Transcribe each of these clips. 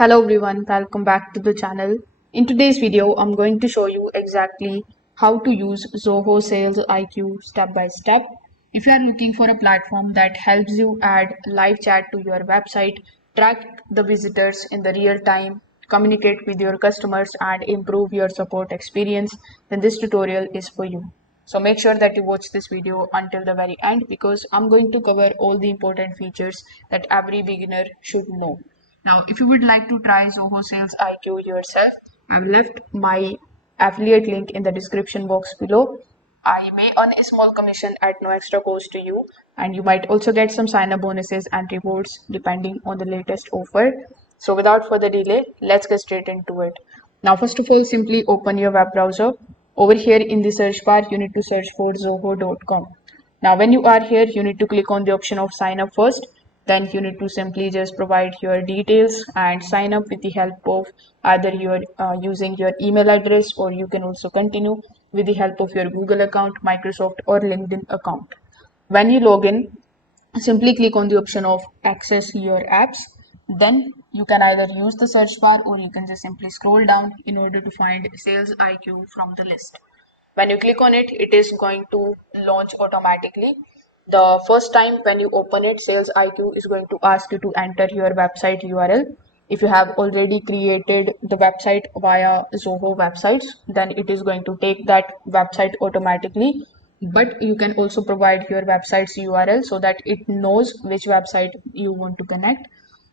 Hello everyone, welcome back to the channel. In today's video, I'm going to show you exactly how to use Zoho SalesIQ step by step. If you are looking for a platform that helps you add live chat to your website, track the visitors in the real time, communicate with your customers and improve your support experience, then this tutorial is for you. So make sure that you watch this video until the very end because I'm going to cover all the important features that every beginner should know. Now, if you would like to try Zoho Sales IQ yourself, I've left my affiliate link in the description box below. I may earn a small commission at no extra cost to you, and you might also get some sign up bonuses and rewards depending on the latest offer. So, without further delay, let's get straight into it. Now, first of all, simply open your web browser. Over here in the search bar, you need to search for zoho.com. Now, when you are here, you need to click on the option of sign up first. Then you need to simply just provide your details and sign up with the help of either your using your email address, or you can also continue with the help of your Google account, Microsoft or LinkedIn account. When you log in, simply click on the option of access your apps. Then you can either use the search bar or you can just simply scroll down in order to find Sales IQ from the list. When you click on it, it is going to launch automatically. The first time when you open it, Sales IQ is going to ask you to enter your website URL. If you have already created the website via Zoho websites, then it is going to take that website automatically. But you can also provide your website's URL so that it knows which website you want to connect.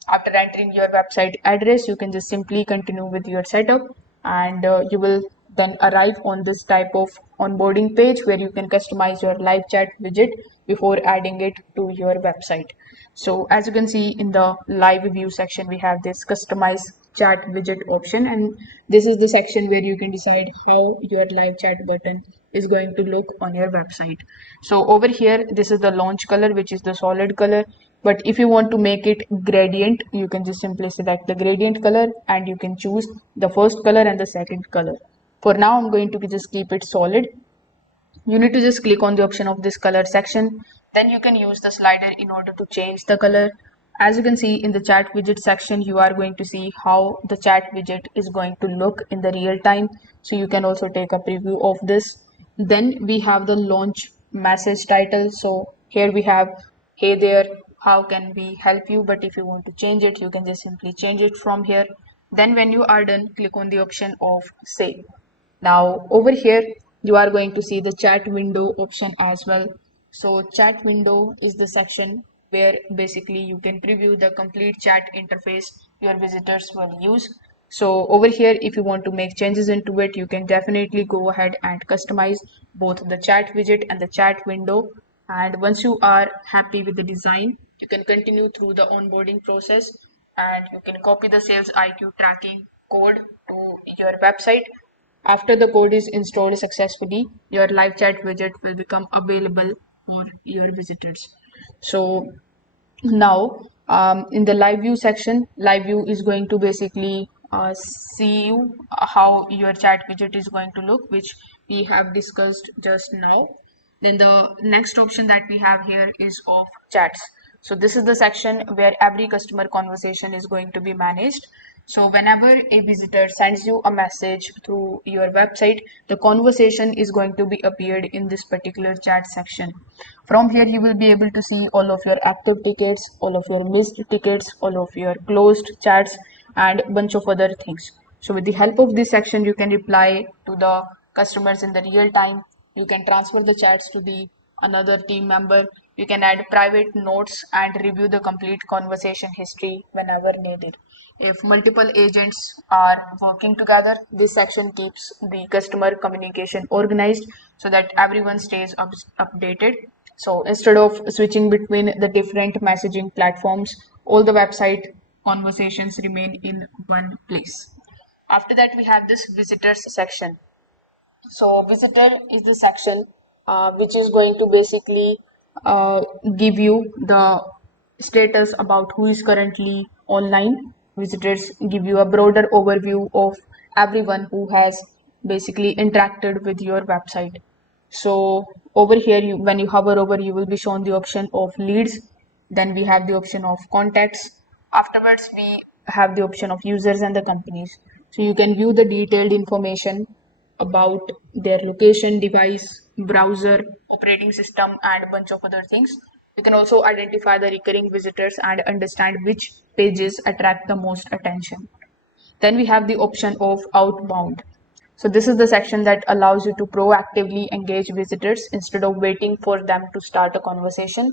After entering your website address, you can just simply continue with your setup, and you will then arrive on this type of onboarding page where you can customize your live chat widget before adding it to your website. So as you can see in the live view section, we have this customize chat widget option, and this is the section where you can decide how your live chat button is going to look on your website. So over here, this is the launch color, which is the solid color. But if you want to make it gradient, you can just simply select the gradient color and you can choose the first color and the second color. For now, I'm going to just keep it solid. You need to just click on the option of this color section. Then you can use the slider in order to change the color. As you can see in the chat widget section, you are going to see how the chat widget is going to look in the real time. So you can also take a preview of this. Then we have the launch message title. So here we have, hey there, how can we help you? But if you want to change it, you can just simply change it from here. Then when you are done, click on the option of save. Now over here, you are going to see the chat window option as well. So chat window is the section where basically you can preview the complete chat interface your visitors will use. So over here, if you want to make changes into it, you can definitely go ahead and customize both the chat widget and the chat window. And once you are happy with the design, you can continue through the onboarding process, and you can copy the Sales IQ tracking code to your website. After the code is installed successfully, your live chat widget will become available for your visitors. So now in the live view section, live view is going to basically see you how your chat widget is going to look, which we have discussed just now. Then the next option that we have here is of chats. So this is the section where every customer conversation is going to be managed. So whenever a visitor sends you a message through your website, the conversation is going to be appeared in this particular chat section. From here, you will be able to see all of your active tickets, all of your missed tickets, all of your closed chats, and a bunch of other things. So with the help of this section, you can reply to the customers in the real time. You can transfer the chats to the another team member. You can add private notes and review the complete conversation history whenever needed. If multiple agents are working together, this section keeps the customer communication organized so that everyone stays updated. So instead of switching between the different messaging platforms, all the website conversations remain in one place. After that, we have this visitors section. So visitor is the section which is going to basically uh, give you the status about who is currently online. Visitors give you a broader overview of everyone who has basically interacted with your website. So over here, when you hover over, you will be shown the option of leads. Then we have the option of contacts. Afterwards, we have the option of users and the companies. So you can view the detailed information about their location, device, browser, operating system, and a bunch of other things. You can also identify the recurring visitors and understand which pages attract the most attention. Then we have the option of outbound. So this is the section that allows you to proactively engage visitors instead of waiting for them to start a conversation.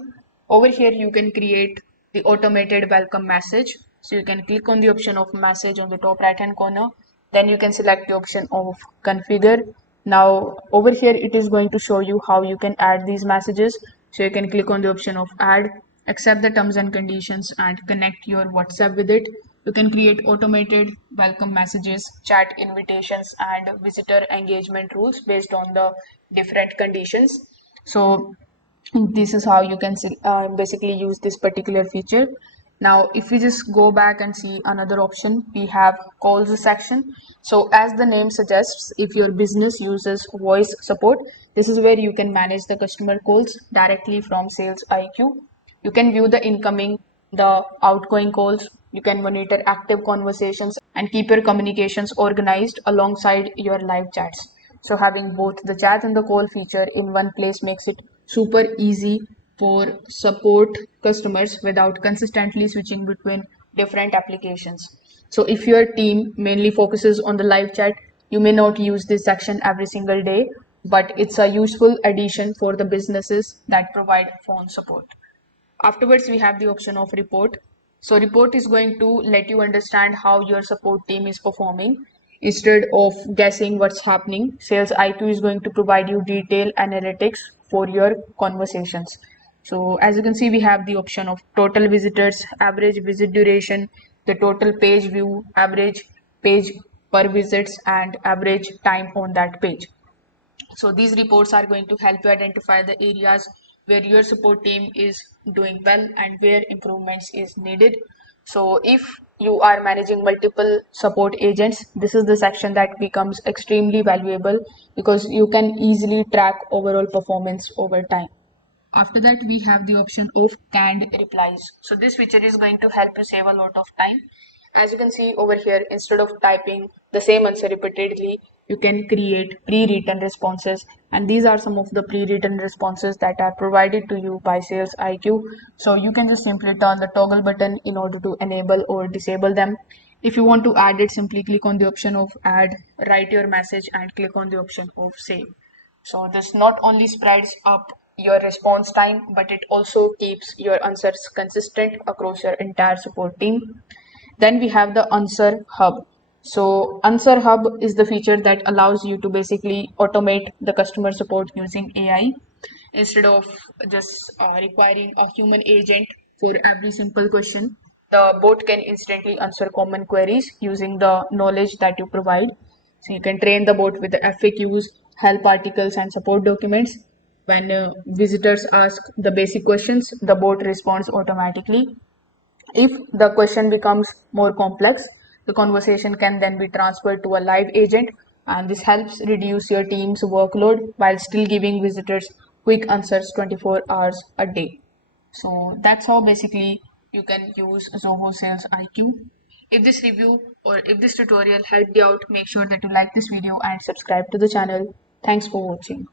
Over here, you can create the automated welcome message. So you can click on the option of message on the top right hand corner. Then you can select the option of configure. Now over here, it is going to show you how you can add these messages. So you can click on the option of add, accept the terms and conditions, and connect your WhatsApp with it. You can create automated welcome messages, chat invitations, and visitor engagement rules based on the different conditions. So this is how you can basically use this particular feature. Now if we just go back and see another option, we have calls section. So as the name suggests, if your business uses voice support, this is where you can manage the customer calls directly from Sales IQ. You can view the incoming, the outgoing calls. You can monitor active conversations and keep your communications organized alongside your live chats. So having both the chat and the call feature in one place makes it super easy for support customers without consistently switching between different applications. So if your team mainly focuses on the live chat, you may not use this section every single day, but it's a useful addition for the businesses that provide phone support. Afterwards, we have the option of report. So report is going to let you understand how your support team is performing. Instead of guessing what's happening, Sales IQ is going to provide you detailed analytics for your conversations. So as you can see, we have the option of total visitors, average visit duration, the total page view, average page per visits, and average time on that page. So these reports are going to help you identify the areas where your support team is doing well and where improvements is needed. So if you are managing multiple support agents, this is the section that becomes extremely valuable because you can easily track overall performance over time. After that, we have the option of canned replies. So this feature is going to help you save a lot of time. As you can see over here, instead of typing the same answer repeatedly, you can create pre-written responses. And these are some of the pre-written responses that are provided to you by Sales IQ. So you can just simply turn the toggle button in order to enable or disable them. If you want to add it, simply click on the option of add, write your message, and click on the option of save. So this not only spreads up your response time, but it also keeps your answers consistent across your entire support team. Then we have the Answer Hub. So Answer Hub is the feature that allows you to basically automate the customer support using AI instead of just requiring a human agent for every simple question. The bot can instantly answer common queries using the knowledge that you provide. So you can train the bot with the FAQs, help articles, and support documents. When visitors ask the basic questions, the bot responds automatically. If the question becomes more complex, the conversation can then be transferred to a live agent, and this helps reduce your team's workload while still giving visitors quick answers 24 hours a day. So that's how basically you can use Zoho Sales IQ. If this review or if this tutorial helped you out, make sure that you like this video and subscribe to the channel. Thanks for watching.